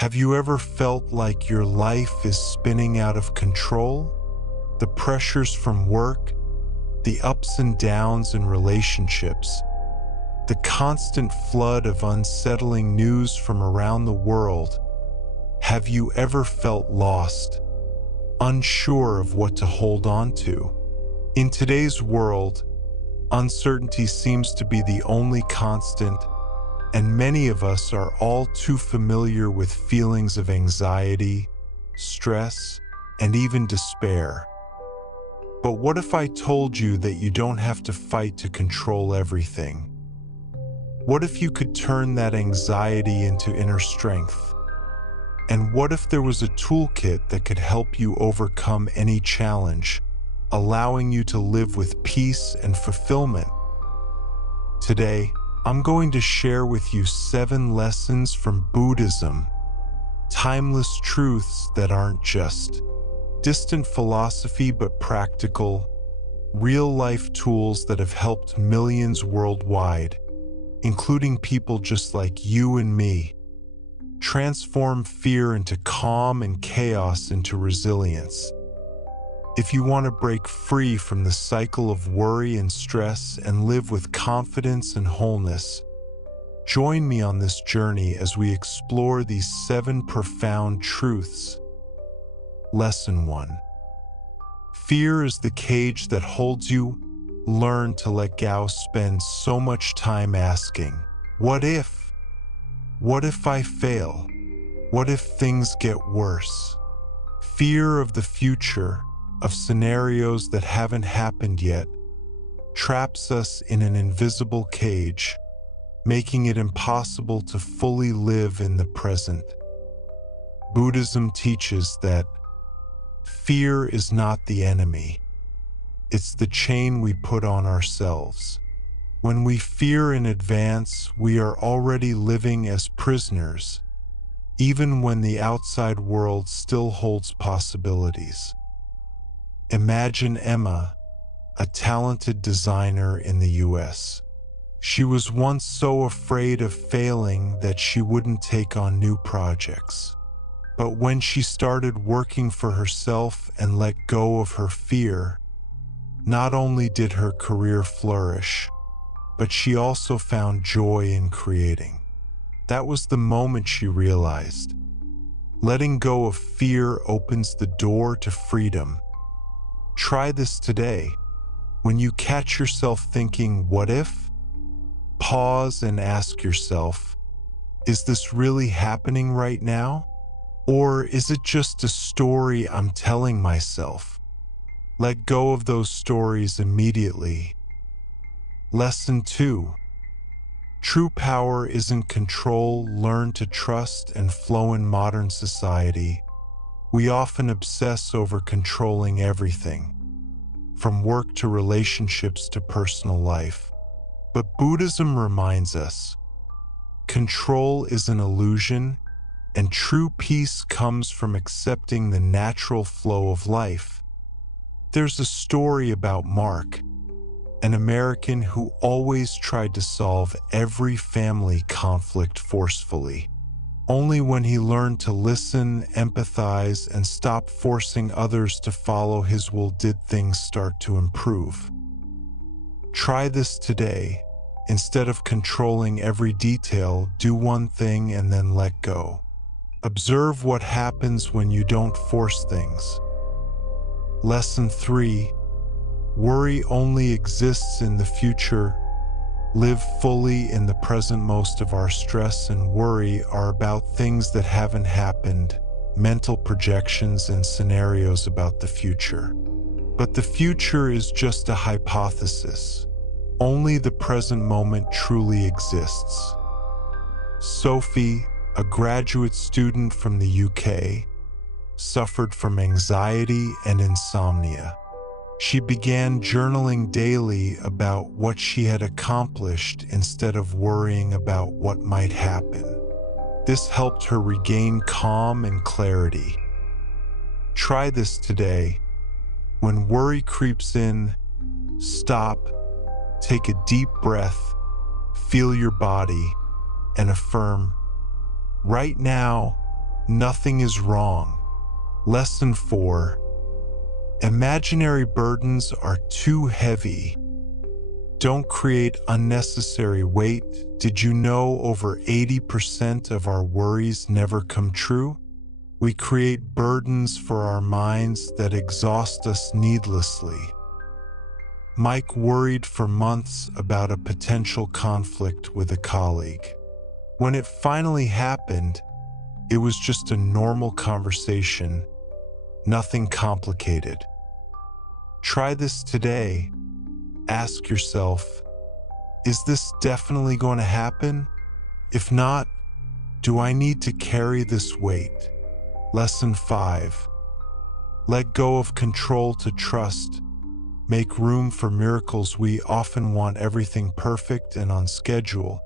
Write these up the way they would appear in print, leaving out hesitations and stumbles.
Have you ever felt like your life is spinning out of control? The pressures from work, the ups and downs in relationships, the constant flood of unsettling news from around the world. Have you ever felt lost, unsure of what to hold on to? In today's world, uncertainty seems to be the only constant, and many of us are all too familiar with feelings of anxiety, stress, and even despair. But what if I told you that you don't have to fight to control everything? What if you could turn that anxiety into inner strength? And what if there was a toolkit that could help you overcome any challenge, allowing you to live with peace and fulfillment? Today, I'm going to share with you 7 lessons from Buddhism, timeless truths that aren't just distant philosophy but practical, real-life tools that have helped millions worldwide, including people just like you and me, transform fear into calm and chaos into resilience. If you want to break free from the cycle of worry and stress and live with confidence and wholeness, join me on this journey as we explore these 7 profound truths. Lesson 1. Fear is the cage that holds you. Learn to let go. Spend so much time asking, what if? What if I fail? What if things get worse? Fear of the future, of scenarios that haven't happened yet, traps us in an invisible cage, making it impossible to fully live in the present. Buddhism teaches that fear is not the enemy. It's the chain we put on ourselves. When we fear in advance, we are already living as prisoners, even when the outside world still holds possibilities. Imagine Emma, a talented designer in the US. She was once so afraid of failing that she wouldn't take on new projects. But when she started working for herself and let go of her fear, not only did her career flourish, but she also found joy in creating. That was the moment she realized. Letting go of fear opens the door to freedom. Try this today. When you catch yourself thinking, what if? Pause and ask yourself, is this really happening right now? Or is it just a story I'm telling myself? Let go of those stories immediately. Lesson 2. True power isn't control. Learn to trust and flow. In modern society, we often obsess over controlling everything, from work to relationships to personal life. But Buddhism reminds us, control is an illusion, and true peace comes from accepting the natural flow of life. There's a story about Mark, an American who always tried to solve every family conflict forcefully. Only when he learned to listen, empathize, and stop forcing others to follow his will did things start to improve. Try this today. Instead of controlling every detail, do one thing and then let go. Observe what happens when you don't force things. Lesson 3. Worry only exists in the future. Live fully in the present. Most of our stress and worry are about things that haven't happened, mental projections and scenarios about the future. But the future is just a hypothesis. Only the present moment truly exists. Sophie, a graduate student from the UK, suffered from anxiety and insomnia. She began journaling daily about what she had accomplished instead of worrying about what might happen. This helped her regain calm and clarity. Try this today. When worry creeps in, stop, take a deep breath, feel your body, and affirm, right now, Nothing is wrong. Lesson 4. Imaginary burdens are too heavy. Don't create unnecessary weight. Did you know over 80% of our worries never come true? We create burdens for our minds that exhaust us needlessly. Mike worried for months about a potential conflict with a colleague. When it finally happened, it was just a normal conversation, nothing complicated. Try this today. Ask yourself, is this definitely going to happen? If not, do I need to carry this weight? Lesson 5. Let go of control to trust. Make room for miracles. We often want everything perfect and on schedule,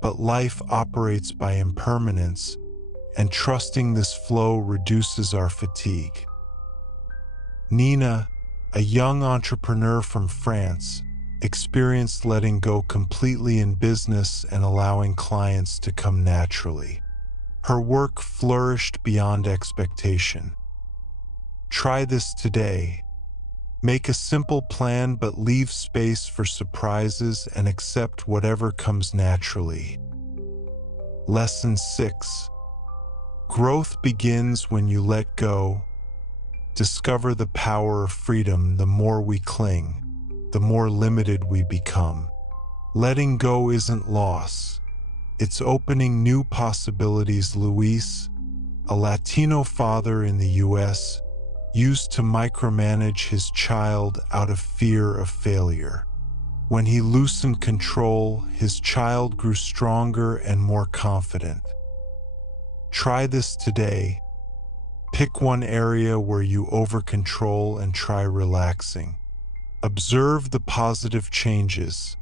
but life operates by impermanence, and trusting this flow reduces our fatigue. Nina, a young entrepreneur from France, experienced letting go completely in business and allowing clients to come naturally. Her work flourished beyond expectation. Try this today. Make a simple plan but leave space for surprises and accept whatever comes naturally. Lesson 6. Growth begins when you let go. Discover the power of freedom. The more we cling, the more limited we become. Letting go isn't loss. It's opening new possibilities. Luis, a Latino father in the U.S., used to micromanage his child out of fear of failure. When he loosened control, his child grew stronger and more confident. Try this today. Pick one area where you over-control and try relaxing. Observe the positive changes.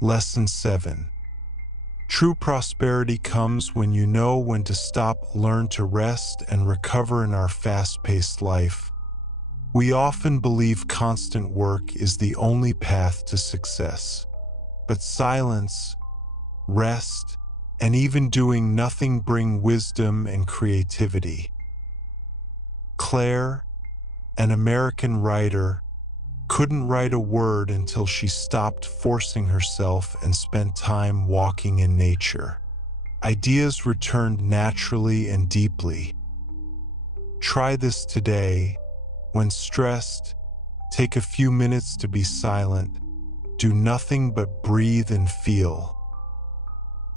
Lesson 7. True prosperity comes when you know when to stop, learn to rest, and recover. In our fast-paced life, we often believe constant work is the only path to success. But silence, rest, and even doing nothing bring wisdom and creativity. Claire, an American writer, couldn't write a word until she stopped forcing herself and spent time walking in nature. Ideas returned naturally and deeply. Try this today. When stressed, take a few minutes to be silent. Do nothing but breathe and feel.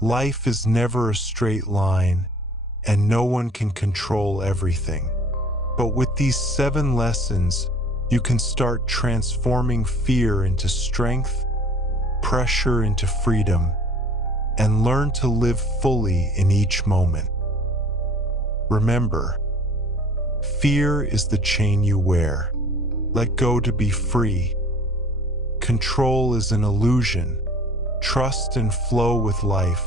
Life is never a straight line, and no one can control everything. But with these 7 lessons, you can start transforming fear into strength, pressure into freedom, and learn to live fully in each moment. Remember, fear is the chain you wear. Let go to be free. Control is an illusion. Trust and flow with life.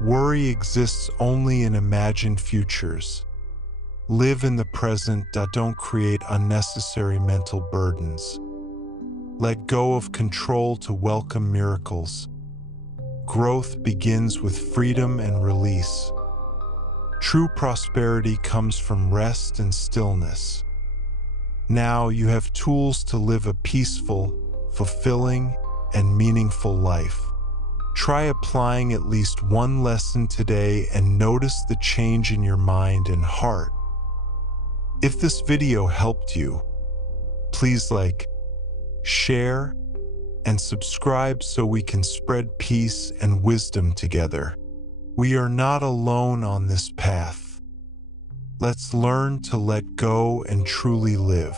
Worry exists only in imagined futures. Live in the present. Don't create unnecessary mental burdens. Let go of control to welcome miracles. Growth begins with freedom and release. True prosperity comes from rest and stillness. Now you have tools to live a peaceful, fulfilling, and meaningful life. Try applying at least one lesson today and notice the change in your mind and heart. If this video helped you, please like, share, and subscribe so we can spread peace and wisdom together. We are not alone on this path. Let's learn to let go and truly live.